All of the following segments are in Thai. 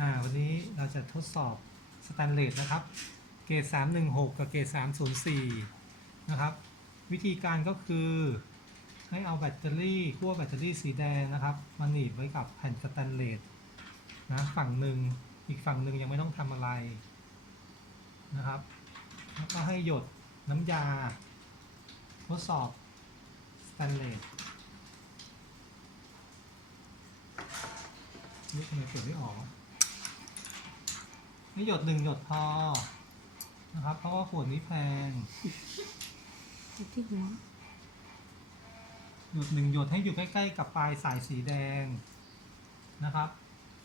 อ่าวันนี้เราจะทดสอบสแตนเลสนะครับ เกรด316 กับเกรด304 นะครับ วิธีการก็คือให้เอาแบตเตอรี่ขั้วแบตเตอรี่สีแดงนะครับมาหนีบไว้กับแผ่นสแตนเลสนะฝั่งหนึ่งอีกฝั่งหนึ่งยังไม่ต้องทำอะไรนะครับ แล้วก็ให้หยดน้ำยา ทดสอบสแตนเลสนี่ทำไมเปิดไม่ออก นี่หยดหนึ่งหยดพอนะครับ เพราะว่าขวดนี้แพง อยู่ที่หัวหยดหนึ่งหยดให้อยู่ใกล้ๆกับปลายสายสีแดงนะครับ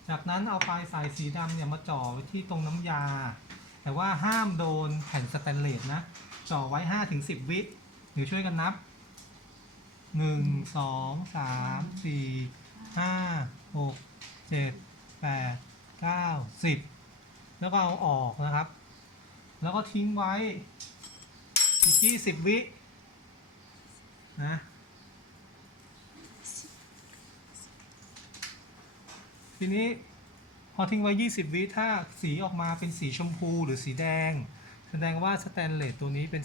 จากนั้นเอาปลายสายสีดำเนี่ยมาจ่อไว้ที่ตรงน้ำยา แต่ว่าห้ามโดนแผ่นสแตนเลสนะ จ่อไว้5้าถึงสิวิเดี๋ยวช่วยกันนับ1 2 3 4 5 6 7 8 9 10แแล้วก็เอาออกนะครับ แล้วก็ทิ้งไว้อีก20วินะทีนี้พอทิ้งไว้ 20 วิถ้าสีออกมาเป็นสีชมพูหรือสีแดง แสดงว่าสแตนเลสตัวนี้เป็น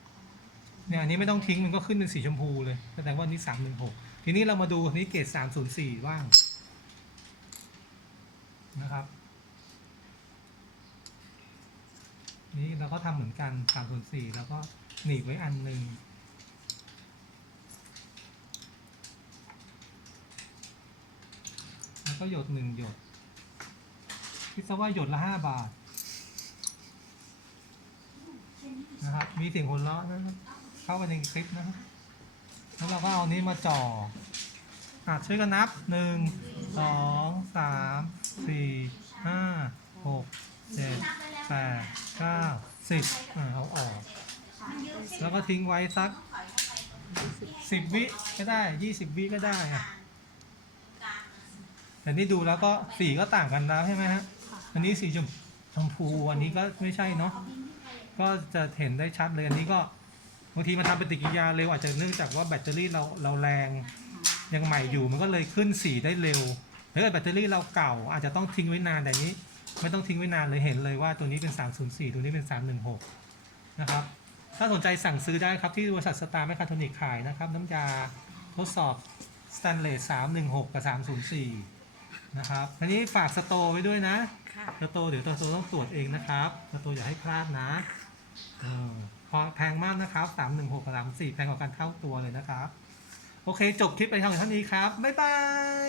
316เนี่ยอันนี้ไม่ต้องทิ้งมันก็ขึ้นเป็นสีชมพูเลยแสดงว่านี่316 ทีนี้เรามาดูนนี้เกรด304ว่างนะครับ นี่เราก็ทำเหมือนกัน304แล้วก็หนีบไว้อันหนึ่งแล้วก็หยดหนึ่งหยด คิดซะว่าหยดละห้าบาท นะครับ มีเสียงหัวเราะนะครับ เข้าไปในคลิปนะครับแล้วเราก็เอานี้มาจ่ออะช่วยกันนับหนึ่งสองสามสี่ห้าหกเจ็ดแปด ก้าสิบอะเอาออก แล้วก็ทิ้งไว้สักสิบวิก็ได้ยี่สิบวิก็ได้อะแต่นี่ดูแล้วก็สีก็ต่างกันแล้วใช่ไหมฮะอันนี้สีชมชมพูอันนี้ก็ไม่ใช่เนาะก็จะเห็นได้ชัดเลยอันนี้ก็บางทีมันทำปฏิกิริยาเร็วอาจจะเนื่องจากว่าแบตเตอรี่เราเราแรงยังใหม่อยู่มันก็เลยขึ้นสีได้เร็วถ้าเกิดแบตเตอรี่เราเก่าอาจจะต้องทิ้งไว้นานแต่นี้ ไม่ต้องทิ้งไว้นานเลยเห็นเลยว่าตัวนี้เป็น 304 ตัวนี้เป็น 316 นะครับ ถ้าสนใจสั่งซื้อได้ครับ ที่บริษัทสตาร์แมคคาทรอนิกขายนะครับ น้ำยาทดสอบสแตนเลส 316 กับ 304 นะครับอันนี้ฝากสโตร์ไว้ด้วยนะค่ะสโตร์เดี๋ยวสโตร์ต้องตรวจเองนะครับสโตร์อย่าให้พลาดนะเออพอแพงมากนะครับ 316 กับ 34 แพงกว่ากันเท่าตัวเลยนะครับ โอเค จบคลิปไปเท่านี้ครับ บ๊ายบาย